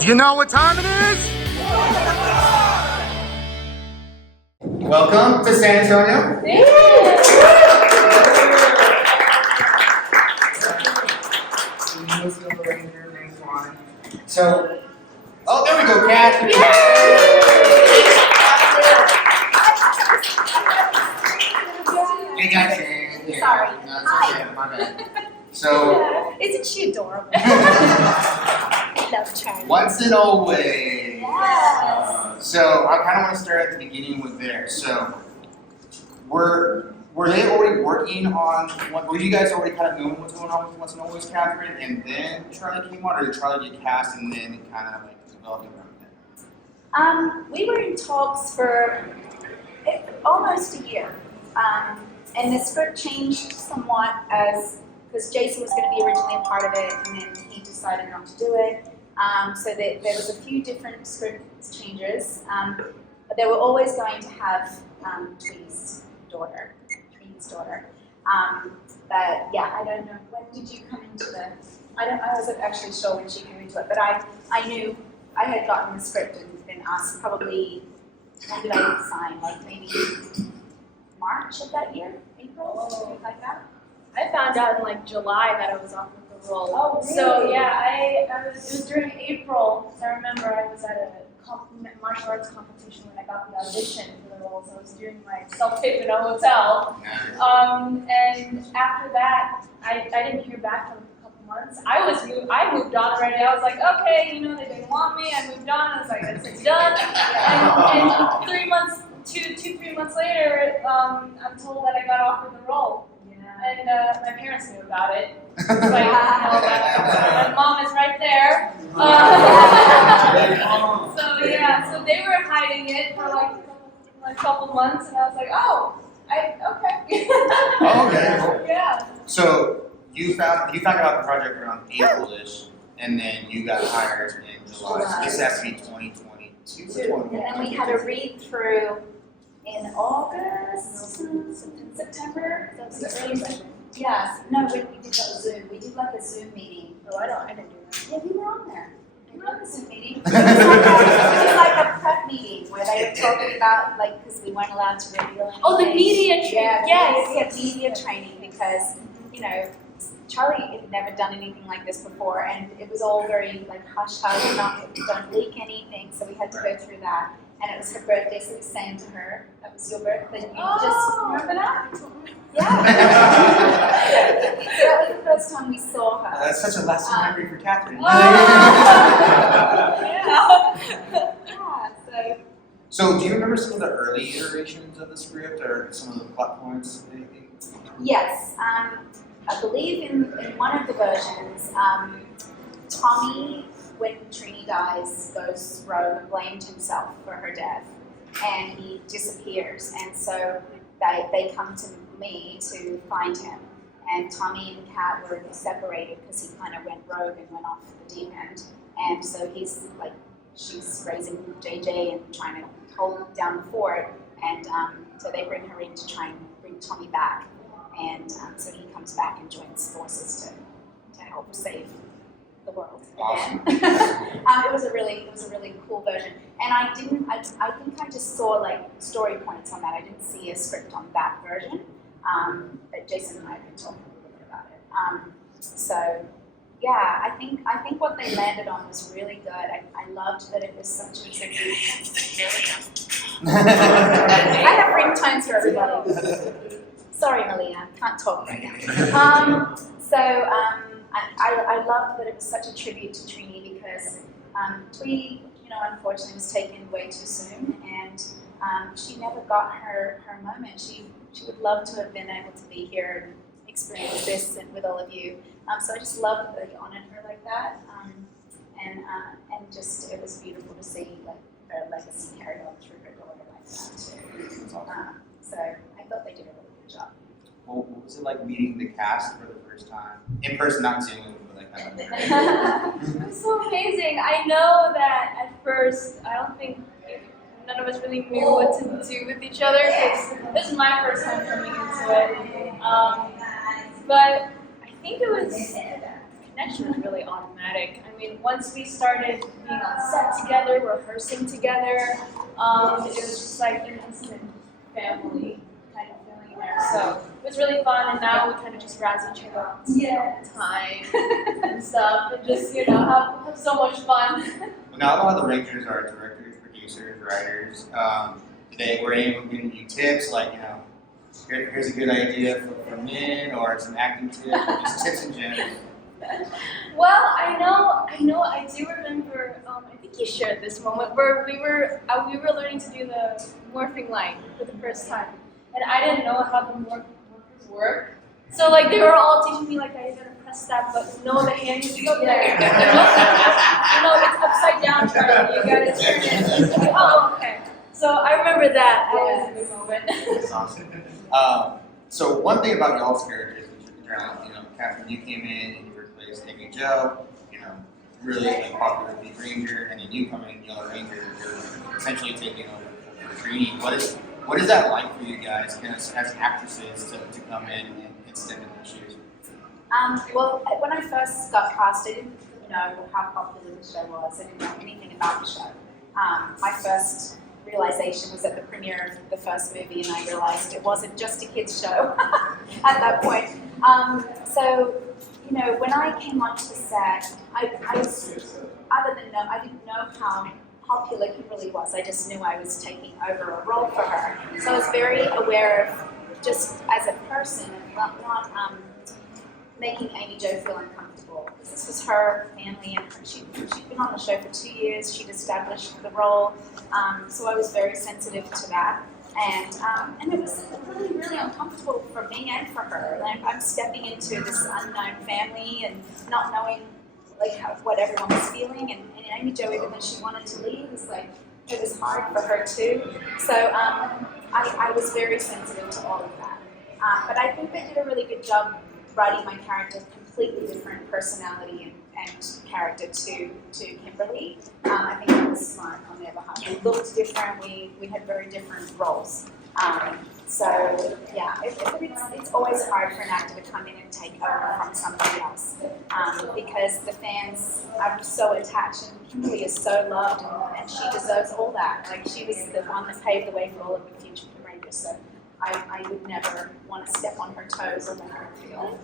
Do you know what time it is? Welcome to San Antonio. So, oh, there we go, Catherine. Hey guys. Sorry. No, it's okay, my bad. So, Isn't she adorable? I love Charlie. once and always. Yes. So I kind of want to start at the beginning with there. So were they already working on? Were you guys already kind of knowing what's going on with Once and Always, Catherine, and then Charlie came on, or did Charlie get cast and then it kind of like developed around that? We were in talks for almost a year, and the script changed somewhat because Jason was going to be originally a part of it, and then he decided not to do it. So there was a few different script changes, but they were always going to have Twee's daughter. But yeah, I don't know, when did you come into the, I wasn't actually sure when she came into it, but I knew, I had gotten the script and been asked probably, when did I sign, like maybe March of that year, April, something like that? I found out in like July that I was offered the role. Oh, really? So yeah, it was during April. So I remember I was at a martial arts competition when I got the audition for the role. So I was doing my self-tape in a hotel. And after that, I didn't hear back for a couple months. I moved on already. I was like, okay, you know, they didn't want me. I moved on. I was like, it's done. And 3 months, 3 months later, I'm told that I got offered the role. And my parents knew about it. Like, my mom is right there. So yeah, so they were hiding it for like a couple months, and I was like, oh, okay. Okay. Yeah. So you found out the project around April-ish, and then you got hired in July. So this has to be 2022 or 2021. And we had a read through in August, September. That's the early session. Yes. No, we did that Zoom. We did like a Zoom meeting. Oh, I didn't do that. Yeah, you were on there. You were on the Zoom meeting. It was like a prep meeting where they were talking about, like, because we weren't allowed to reveal anything. Oh, the media training. Yeah, Yes. we had media training because, you know, Charlie had never done anything like this before, and it was all very like hush hush, don't leak anything. So we had to go through that, and it was her birthday, so we sang to her. That was your birthday. You just remember that? Yeah. So that was the first time we saw her. That's such a lasting memory for Catherine. Yeah. So do you remember some of the early iterations of the script or some of the plot points? Anything? Yes. I believe in one of the versions, Tommy, when Trini dies, goes rogue and blamed himself for her death, and he disappears. And so they come to me to find him. And Tommy and Kat were separated because he kind of went rogue and went off the deep end. And so she's raising JJ and trying to hold down the fort. And so they bring her in to try and bring Tommy back. And so he comes back and joins forces to help save the world. Awesome. It was a really cool version. And I think I just saw like story points on that. I didn't see a script on that version. But Jason and I have been talking a little bit about it. So yeah, I think what they landed on was really good. I loved that it was such a tribute. I have ringtones for everybody. Sorry, Malia, can't talk right now. I loved that it was such a tribute to Trini because Twee, unfortunately was taken way too soon, and she never got her moment. She would love to have been able to be here and experience this with all of you. So I just loved that they honored her like that, and just it was beautiful to see like her legacy carried on through her daughter like that too. So I thought they did a really good job. Well, what was it like meeting the cast for the first time? In person, not Zoom, but like that. It was so amazing. I know that at first, I don't think none of us really knew what to do with each other because this is my first time coming into it. But I think it was connection was really automatic. I mean, once we started being on set together, rehearsing together, it was just like an instant family kind of feeling there. So it was really fun, and now we kind of just razz each other all the time and stuff, and just, you know, have so much fun. Well, now a lot of the Rangers are directors, producers, writers. They were able to give you tips, like, you know, here's a good idea for Minh, or some acting tips, or just tips in general. Well, I do remember, I think you shared this moment where we were learning to do the morphing line for the first time. And I didn't know how the morphers work. So like they were all teaching me, like, I gotta press that button, no, the hand needs to go there. It's upside down, Charlie, you gotta turn it. Oh, okay. So I remember that was a good moment. That's awesome. So one thing about y'all's characters, you know, Catherine, you came in and you replaced Amy Jo, you know, really like, popular Big Ranger, and then you come in, Yellow Ranger, you're essentially taking over for Trini. What is that like for you guys, kind of, as actresses, to come in and step in their shoes? Well, when I first got cast, I didn't know how popular the show was. I didn't know anything about the show. My first realization was at the premiere of the first movie, and I realized it wasn't just a kids show at that point. So, you know, when I came onto the set, I didn't know how popular Kimberly was. I just knew I was taking over a role for her. So I was very aware of, just as a person, of not making Amy Jo feel uncomfortable. This was her family, and she'd been on the show for 2 years. She'd established the role, so I was very sensitive to that. And it was really, really uncomfortable for me and for her. Like, I'm stepping into this unknown family and not knowing what everyone was feeling. And Amy Jo, even though she wanted to leave, it was hard for her too. So I was very sensitive to all of that. But I think they did a really good job writing my character, completely different personality and character to Kimberly. I think that was smart on their behalf. We looked different, we had very different roles. So yeah, it's always hard for an actor to come in and take over from somebody else, because the fans are so attached, and Kimberly is so loved, and she deserves all that. Like, she was the one that paved the way for all of the future Rangers, so I would never want to step on her toes or make her feel.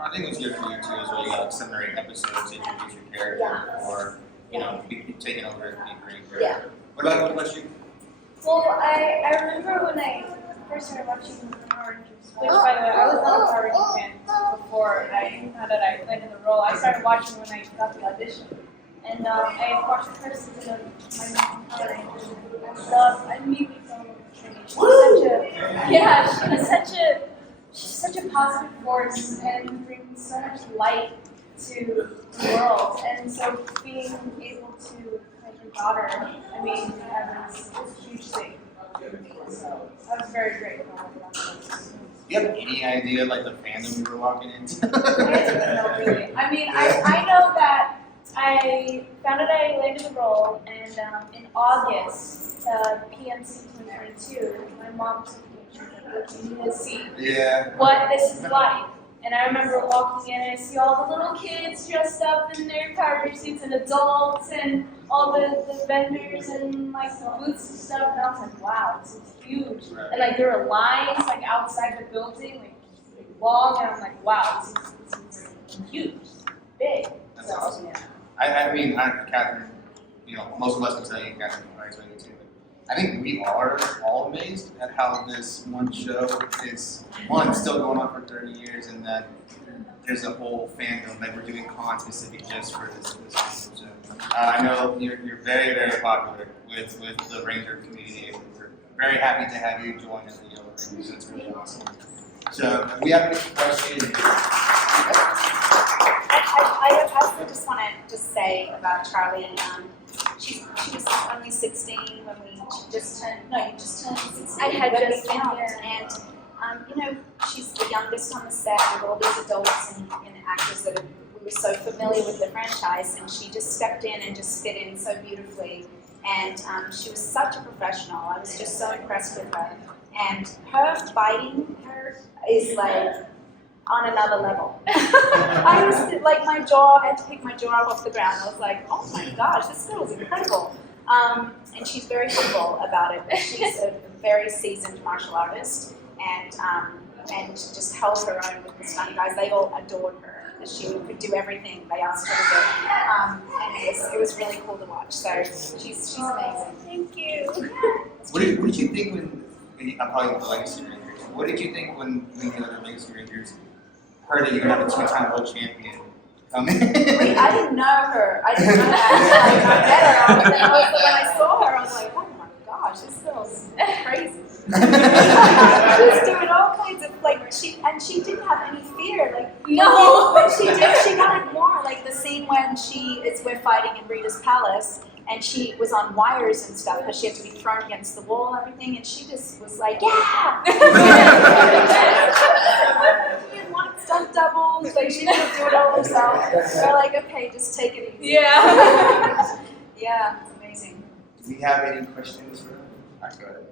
I think it was good for you too, as well. You got like 7 or 8 episodes to introduce your character, or you know, be taking over as Big Ranger. Yeah. What about you? Well, I remember when I first started watching Power Rangers, which, by the way, I was not a Power Rangers fan before I found out I played in the role. I started watching when I got the audition. And I watched the first season of my mom Power Rangers, and I immediately fell in love with Trini. She's such a positive force and brings so much light to the world. And so being able to play her daughter, I mean, that was a huge thing. So I was very grateful. Do you have any idea, like, the fandom you were walking into? No, really. I mean, I know that I found out I landed the role, and in August, PMC 2022, my mom took me. You need to see what this is like. And I remember walking in and I see all the little kids dressed up in their Power Ranger suits, and adults, and all the vendors and like the booths and stuff. And I was like, wow, this is huge. Right. And like there were lines like outside the building, like long, and I'm like, wow, this is huge, big. That's awesome. Yeah. I mean, Catherine, you know, most of us can tell you, Catherine, I tell you too. I think we are all amazed at how this one show is, one, still going on for 30 years, and that there's a whole fandom that we're doing con specific just for this fandom. So I know you're very, very popular with the Ranger community, and we're very happy to have you join us, the Yellow Rangers. That's really awesome. So we have a question. I also just want to say about Charlie. She was only 16 when she just turned 16. I had when just we filmed, been and you know, she's the youngest on the set with all these adults and actors that we were so familiar with the franchise, and she just stepped in and just fit in so beautifully. And she was such a professional. I was just so impressed with her. And her fighting her is like on another level. I was like, I had to pick my jaw up off the ground. I was like, oh my gosh, this girl is incredible. And she's very humble about it. But she's a very seasoned martial artist, and she just held her own with the stunt guys. They all adored her. She could do everything they asked her to do, and it was really cool to watch. So she's amazing. Thank you. What did you think when I'm probably the Legacy Rangers? What did you think when the other Legacy Rangers heard that you're gonna have a 2-time world champion come in? Wait, I didn't know her. I didn't know that until I met her. When I saw her, I was like, oh my gosh, this girl's crazy. She was doing all kinds of she didn't have any fear. Like No. when she did, she got it more. Like the scene when we're fighting in Rita's palace, and she was on wires and stuff because she had to be thrown against the wall and everything, and she just was like, yeah. She didn't want stunt doubles. Like she didn't do it all herself. They're like, okay, just take it easy. Yeah. Yeah, it's amazing. Do we have any questions for them? All right, go ahead.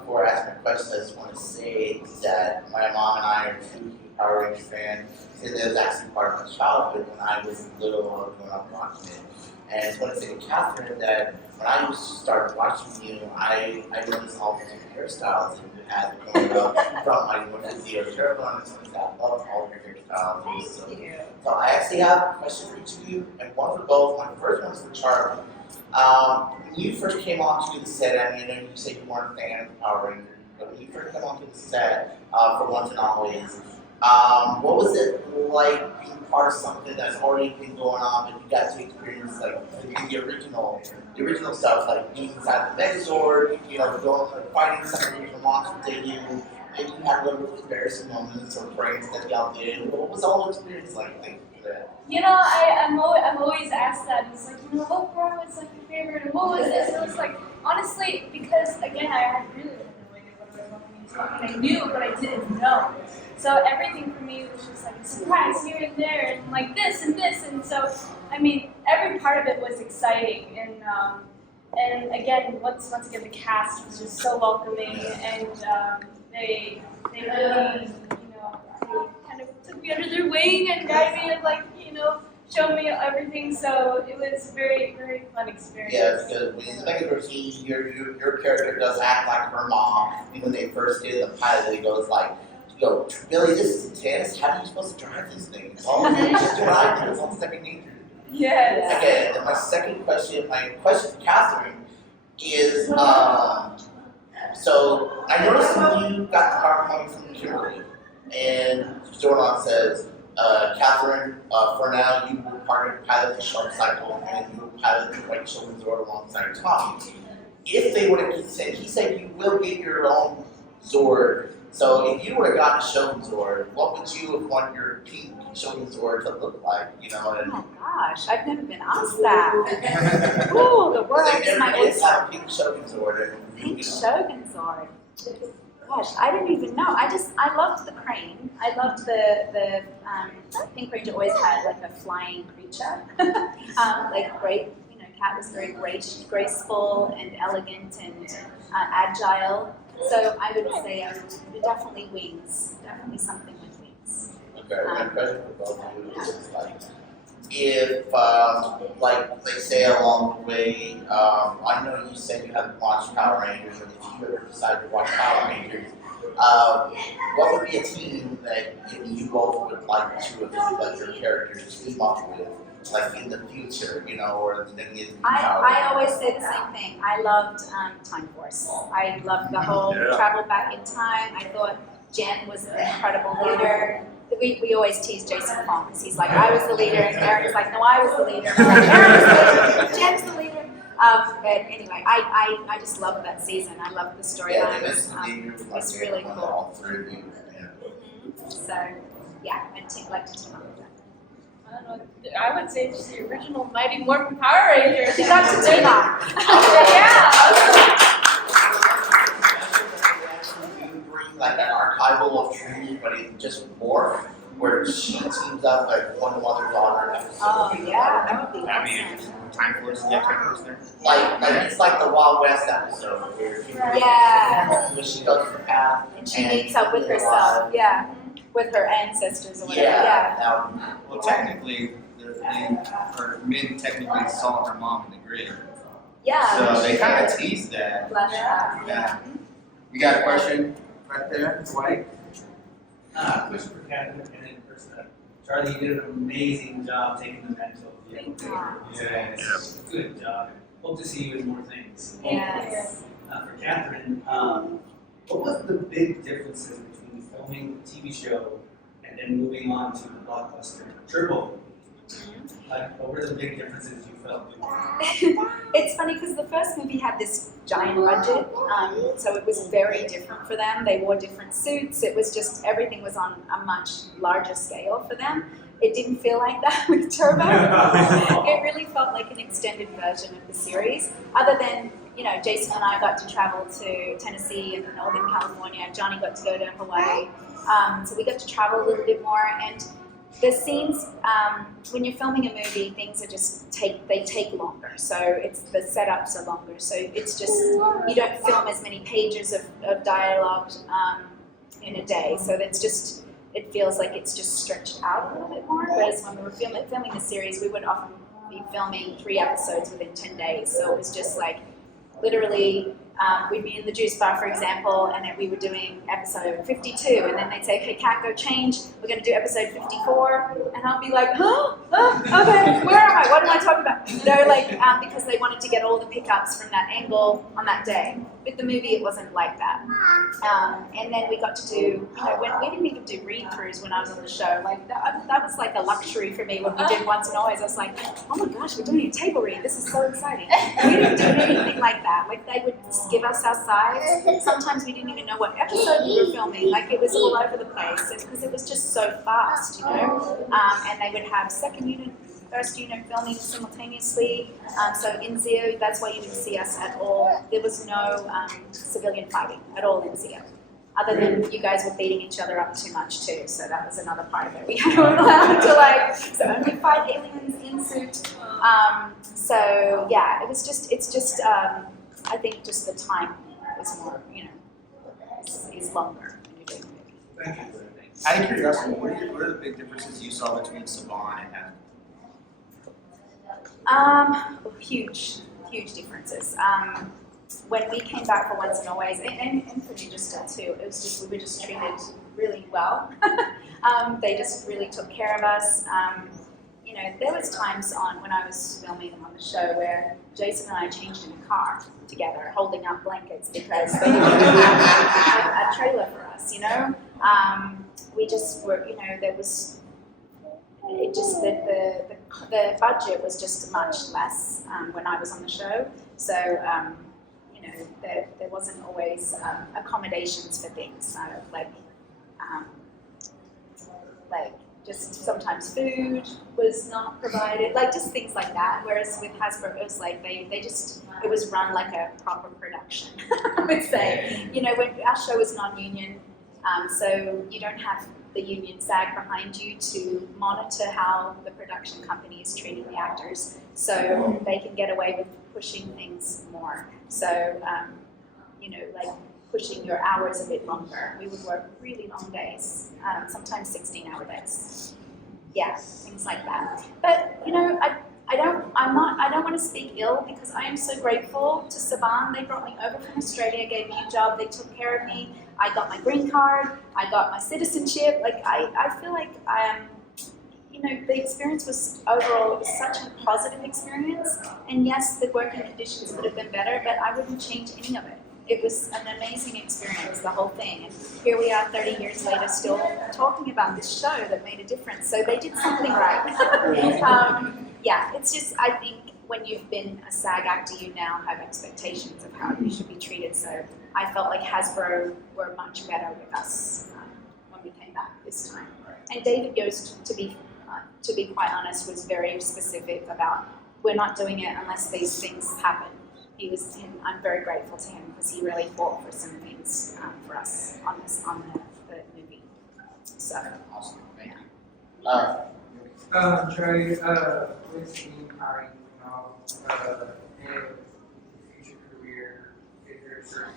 Before I ask my question, I just want to say that my mom and I are two Power Rangers fans. And it was actually part of my childhood when I was little growing up watching it. And I just want to say to Catherine that when I used to start watching you, I noticed all the different hairstyles that you had growing up from my Zero Turbo, and I just want to say I love all your hairstyles. Thank you. So I actually have a question for each of you, and one for both. My first one's for Charlie. When you first came onto the set, I mean, I know you said you weren't a fan of the Power Rangers, but when you first came onto the set for Once and Always, what was it like being part of something that's already been going on, but you got to experience like the original stuff, like being inside the Megazord, going fighting some of the monsters that you had a little bit of embarrassing moments or pranks that y'all did. What was the whole experience like? Thank you for that. I'm always asked that. It's like, what part was like your favorite, and what was this? And it was like, honestly, because again, I had really no idea what I was walking into. I knew, but I didn't know. So everything for me was just like a surprise here and there, and like this and this, and so I mean, every part of it was exciting, and again, once again, the cast was just so welcoming, and they really, they kind of took me under their wing and guided me and showed me everything. So it was a very, very fun experience. Yeah, because when the Megazord scene, your character does act like her mom. And when they first did the pilot, it goes like, Billy, this is intense. How are you supposed to drive this thing? All you just do what I do. It's all second nature. Yes. Okay, and my question for Catherine is, so I noticed when you got the car coming from Kimberly, and Jordan says, Catherine, for now you will partner to pilot the Shark Cycle, and you will pilot the White Children's Zord alongside Tommy. If they would have consent, he said you will get your own Zord. So if you would have gotten a Shogun Zord, what would you have wanted your pink Shogun Zord to look like? Oh my gosh, I've never been asked that. Ooh, the world They is my never did oyster. have a pink Shogun Zord. Pink Shogun Zord. Gosh, I didn't even know. I loved the crane. I loved the Pink Ranger always had like a flying creature. Like great, Cat was very graceful and elegant and agile. So I would say definitely wings. Definitely something with wings. Okay, my question for both of you is like, if like say along the way, I know you said you haven't watched Power Rangers, and if you ever decide to watch Power Rangers, what would be a team that you both would like to like your characters to team up with, like in the future, or in I always say the same thing. I loved Time Force. I loved the whole travel back in time. I thought Jen was an incredible leader. We always tease Jason Fong because he's like, I was the leader, and Aaron's like, no, I was the leader. I'm like, Aaron was the leader, Jen's the leader. But anyway, I just loved that season. I loved the storyline. It was really cool. So yeah, I'd like to team up with them. I don't know. I would say just the original Mighty Morphin Power Rangers. You got to team up. Yeah. Like an archival of Trinity, but it just morph, where she teams up like one mother's daughter. Oh yeah, that would be I mean, awesome. Time Force, yeah, Time Force there. Like it's like the Wild West episode where Yeah. when she goes to the path And she meets up with herself. Yeah. with her ancestors or whatever. Yeah, that would Well, technically, Minh technically saw her mom in the grave. Yeah. So they kind of teased that. Flashback. Yeah. You got a question right there, Dwight? Question for Catherine and then first Charlie, you did an amazing job taking the mantle. Thank you. Yes. Good job. Hope to see you in more things. Yes. For Catherine, what was the big differences between filming a TV show and then moving on to the blockbuster Turbo? Like, what were the big differences you felt doing? It's funny because the first movie had this giant budget, so it was very different for them. They wore different suits. It was just, everything was on a much larger scale for them. It didn't feel like that with Turbo. It really felt like an extended version of the series. Other than, you know, Jason and I got to travel to Tennessee and Northern California. Johnny got to go to Hawaii. So we got to travel a little bit more. And the scenes, when you're filming a movie, things are just take longer. So the setups are longer. So it's just, you don't film as many pages of dialogue in a day. So that's just, it feels like it's just stretched out a little bit more. Whereas when we were filming the series, we would often be filming 3 episodes within 10 days. So it was just like, literally, we'd be in the juice bar, for example, and then we were doing episode 52, and then they'd say, okay, Kat, go change, we're going to do episode 54, and I'll be like, okay, where am I, what am I talking about? They're like, because they wanted to get all the pickups from that angle on that day. With the movie, it wasn't like that. And then we got to do, you know, when we didn't even do read-throughs when I was on the show. Like, that was like a luxury for me when we did Once and Always. I was like, oh my gosh, we're doing a table read, this is so exciting. We didn't do anything like that. Like, they would give us our sides. Sometimes we didn't even know what episode we were filming. Like, it was all over the place because it was just so fast, you know. And they would have second unit, first unit filming simultaneously. So in Zio, that's why you didn't see us at all. There was no civilian fighting at all in Zio. Other than you guys were beating each other up too much too, so that was another part of it. We weren't allowed to like, so only fight aliens in suit. So yeah, it's just, I think just the time is more, you know, is longer when you're doing the movie. Thank you. Out of curiosity, what are the big differences you saw between Saban and Hasbro? Huge differences. When we came back for Once and Always, and for Ninja still too, it was just, we were just treated really well. They just really took care of us. You know, there was times when I was filming on the show where Jason and I changed in a car together, holding up blankets because they didn't have a trailer for us, you know? We just were, you know, there was, it just, the budget was just much less when I was on the show. So, you know, there wasn't always accommodations for things, like just sometimes food was not provided, like just things like that. Whereas with Hasbro, it was like they just, it was run like a proper production, I would say. You know, when our show is non-union, so you don't have the union SAG behind you to monitor how the production company is treating the actors. So they can get away with pushing things more. So, you know, like pushing your hours a bit longer. We would work really long days, sometimes 16-hour days. Yeah, things like that. But, you know, I don't want to speak ill because I am so grateful to Saban. They brought me over from Australia, gave me a job, they took care of me. I got my green card, I got my citizenship. Like, I feel like you know, the experience was overall, it was such a positive experience. And yes, the working conditions could have been better, but I wouldn't change any of it. It was an amazing experience, the whole thing. And here we are 30 years later still talking about this show that made a difference. So they did something right. Yeah, it's just, I think when you've been a SAG actor, you now have expectations of how you should be treated. So I felt like Hasbro were much better with us when we came back this time. And David Yost, to be quite honest, was very specific about, we're not doing it unless these things happen. I'm very grateful to him because he really fought for some things for us on the movie. So, Awesome, thank you. Trey, with the hiring and future career, is there certain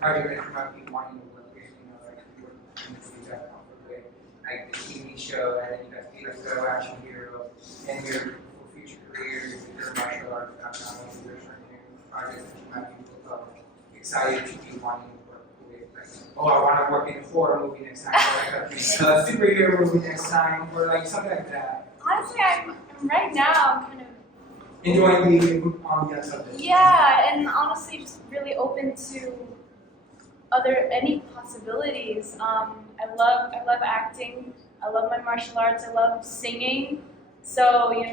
how you guys might be wanting to look at, like, like the TV show, and then you guys be like a action hero, and your future careers, your martial arts background, and your certain projects that you might be excited to be wanting to work with. Like, oh, I want to work in a horror movie next time, or like a superhero movie next time, or like something like that. Honestly, I'm right now, I'm kind of Enjoying the ambiance of it. yeah, and honestly, just really open to any possibilities. I love acting. I love my martial arts. I love singing. So You're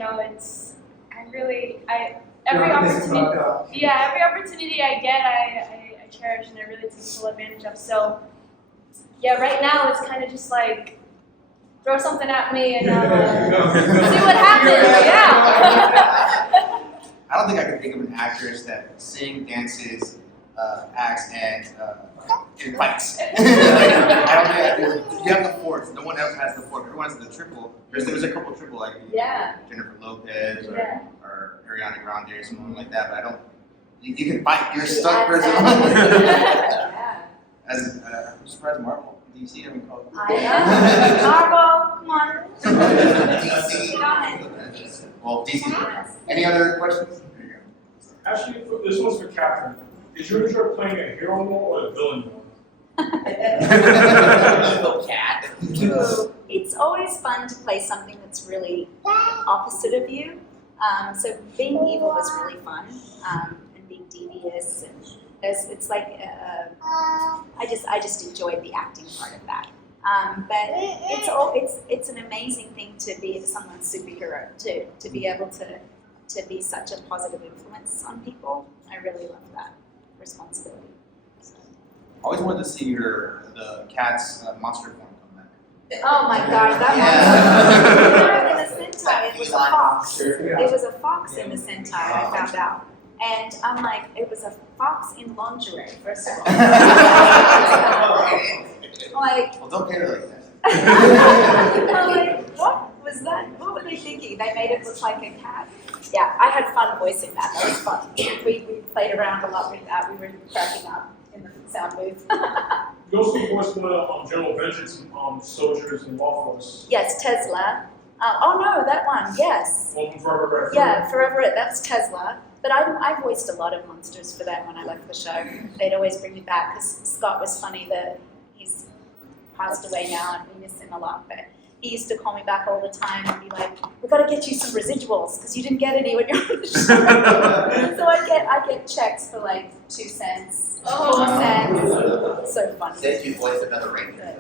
every optimistic opportunity. about Yeah, every opportunity I get, I cherish and I really take full advantage of. So yeah, right now it's kind of just like throw something at me and see what happens. Yeah. I don't think I can think of an actress that sings, dances, acts, and fights. I don't think you have the fourth. No one else has the fourth. Everyone has the triple. There's a couple triple, like Yeah. Jennifer Lopez or, Yeah. or Ariana Grande or someone like that. But I don't. You can fight. You're a stunt Yeah. person. Yeah. As I'm surprised Marvel, DC haven't called. I know. Marvel, come on. DC. Get on it. Well, DC. Any other questions? There you go. Actually, this one's for Catherine. Did you enjoy playing a hero role or a villain role? Evil cat. It's always fun to play something that's really opposite of you. So being evil was really fun, and being devious, and it's like I just enjoyed the acting part of that. But it's an amazing thing to be someone's superhero too, to be able to be such a positive influence on people. I really love that responsibility. So. I always wanted to see the cat's monster form come back. Oh my gosh, that Yeah. one! In the Sentai, it was a fox. It was a fox in the Sentai, I found out. And I'm like, it was a fox in lingerie, first of all. Like, Well, don't get it like that. I'm like, what was that? What were they thinking? They made it look like a cat. Yeah, I had fun voicing that. That was fun. We played around a lot with that. We were cracking up in the sound booth. You also voiced one of General Vengeance soldiers in Law Force. Yes, Tesla. Oh no, that one. Yes. Welcome Forever. Yeah, Forever. That's Tesla. But I voiced a lot of monsters for them when I left the show. They'd always bring me back because Scott was funny that he's passed away now and we miss him a lot. But he used to call me back all the time and be like, "We've got to get you some residuals because you didn't get any when you were on the show." So I get checks for like 2 cents, 4 cents. So funny. Says you voiced another ranger.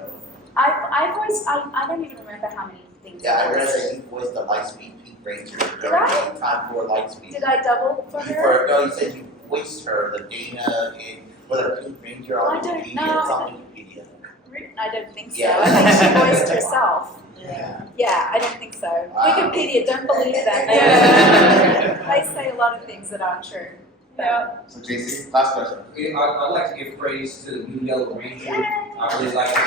I voiced. I don't even remember how many things. Yeah, I I read voiced. that you voiced the Lightspeed Pink Ranger. Did I? Time for Lightspeed. Did I double for her? No, you said you voiced her, the Dana in whether Pink Ranger I on don't Wikipedia know. or something Wikipedia. I don't think so. Yeah. I think she voiced herself. Yeah. Yeah, I don't think so. Wow. Wikipedia, don't believe them. Yeah. They say a lot of things that aren't true. Yeah. So JC, last question. I'd like to give praise to the new Yellow Ranger. I really like it.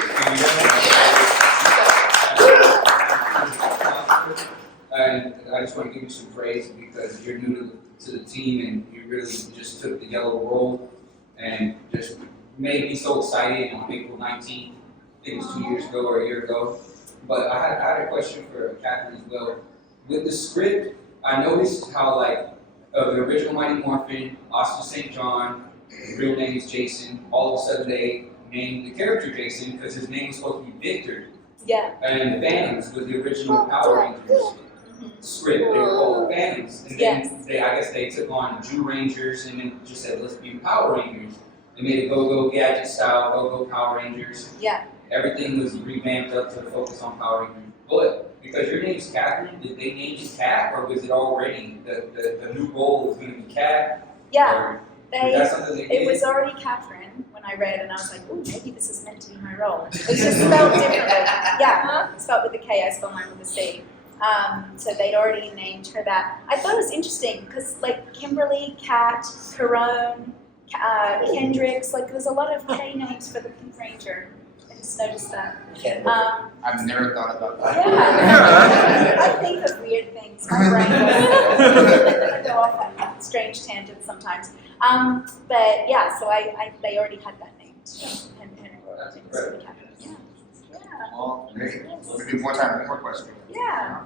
And I just want to give you some praise because you're new to the team and you really just took the yellow role and just made me so excited on April 19th. I think it was 2 years ago or a year ago. But I had a question for Catherine as well. With the script, I noticed how the original Mighty Morphin, Austin St. John, his real name is Jason, all of a sudden they named the character Jason because his name was supposed to be Victor. Yeah. And the Phantoms was the original Power Rangers script. They were called the Phantoms. And then I guess they took on Jew Rangers and then just said, let's be Power Rangers. They made a Go-Go Gadget style, Go-Go Power Rangers. Yeah. Everything was revamped up to focus on Power Rangers. But because your name's Catherine, did they name you Cat, or was it already the new role was going to be Cat? Yeah. Or They, was that something they did? it was already Catherine when I read, and I was like, "Ooh, maybe this is meant to be my role." It's just spelled differently. Yeah, spelled with a K. I spelled mine with a C. So they'd already named her that. I thought it was interesting because, like, Kimberly, Kat, Carone, Kendricks, like, there's a lot of K names for the Pink Ranger. I just noticed that. I've never thought about that. Yeah, I think of weird things. My brain I go off on strange tangents sometimes. But yeah, so they already had that name. And That's incredible. yeah. Well, great. We'll do one more question. Yeah.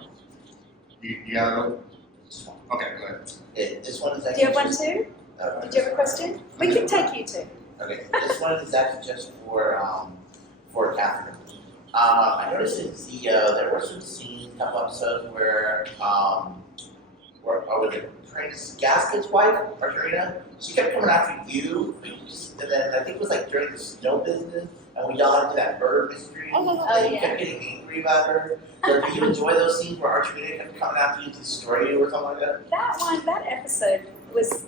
You gotta go? Okay, go ahead. Okay, this one is Do actually. you have one just- too? uh, Did you have a question? We can take you too. Okay, this one is actually just for Catherine. I noticed in CEO there were some scenes, a couple episodes where with the Prince Gasket's wife, Margarita, she kept coming after you, but you just, and then I think it was like during the snow business, and we all into that murder mystery, Oh, and you yeah. kept getting angry about her. So do you enjoy those scenes where Archibald kept coming after you to destroy you or something like that? That episode was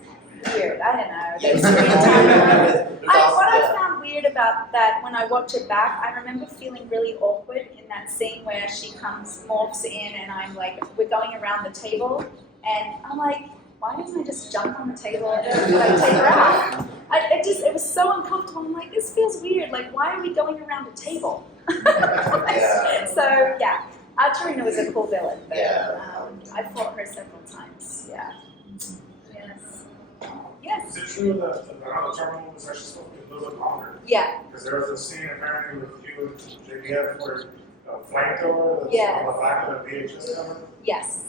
weird. I don't know. Yeah, The screen time. it was awesome, What I yeah. found weird about that when I watch it back, I remember feeling really awkward in that scene where she morphs in, and I'm like, we're going around the table, and I'm like, why didn't I just jump on the table and like take her out? It was so uncomfortable. I'm like, this feels weird. Like, why are we going around the table? Yeah. So yeah, Tarina was a cool villain, but Yeah. I fought her several times. Yeah. Yes. Yes. Is it true that the Banana Terminal was actually supposed to be a little bit longer? Yeah. Because there was a scene apparently with you and JBF where flamethrower that's Yes. on the back of the VHS cover. Yes.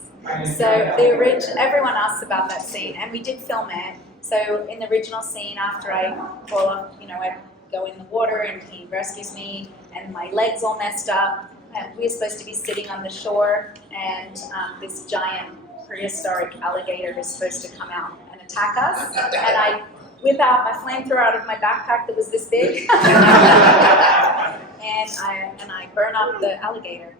So everyone asked about that scene, and we did film it. So in the original scene, after I fall off, I go in the water and he rescues me, and my legs all messed up. And we were supposed to be sitting on the shore, and this giant prehistoric alligator is supposed to come out and attack us. And I whip out my flamethrower out of my backpack that was this big, and I burn up the alligator.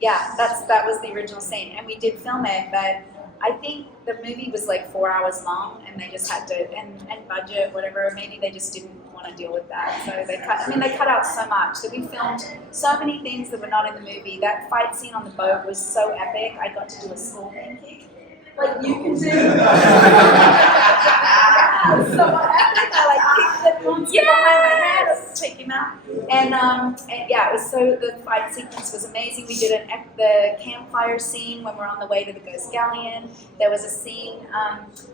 Yeah, that was the original scene, and we did film it, but I think the movie was like 4 hours long, and they just had to, and budget, whatever, maybe they just didn't want to deal with that, so they cut out so much, so we filmed so many things that were not in the movie. That fight scene on the boat was so epic. I got to do a scorpion kick, like you can do. Yeah, so epic. I kicked the monster behind my head, take him out. And yeah, it was the fight sequence was amazing. We did the campfire scene when we're on the way to the Ghost Galleon. There was a scene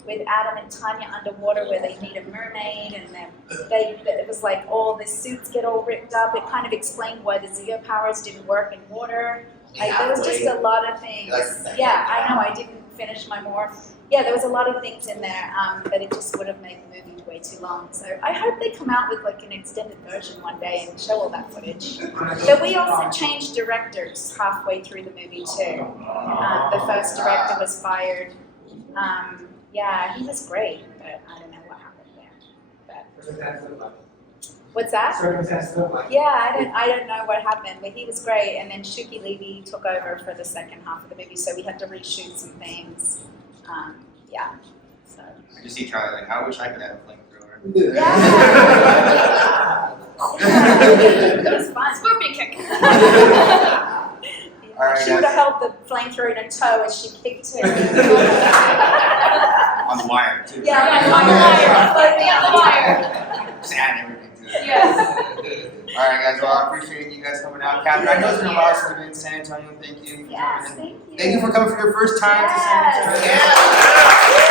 with Adam and Tanya underwater where they meet a mermaid, and then it was like all the suits get all ripped up. It kind of explained why the Zeo powers didn't work in water. Like, there was just a lot of things. Yeah, I know, I didn't finish my morph. Yeah, there was a lot of things in there, but it just would have made the movie way too long. So I hope they come out with like an extended version one day and show all that footage. But we also changed directors halfway through the movie too. The first director was fired. Yeah, he was great, but I don't know what happened there. But, what's that? Yeah, I don't know what happened, but he was great. And then Shuki Levy took over for the second half of the movie, so we had to reshoot some things. Yeah. So. I just see Charlie like, I wish I could have a flamethrower. Yeah. It was fun. Scorpion kick. All right, She would have guys. held the flamethrower in a tow as she kicked it. On the wire too. Yeah, on the wire. Floating on the wire. Just add everything to it. Yes. All right, guys. Well, I appreciate you guys coming out. Catherine, I know it's been a while since you've been in San Antonio. Thank you. For Yes, coming in. thank you. Thank you for coming for your first time to San Antonio.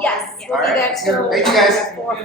Yes, All we'll be right, there let's go. till Thank you, guys. 4.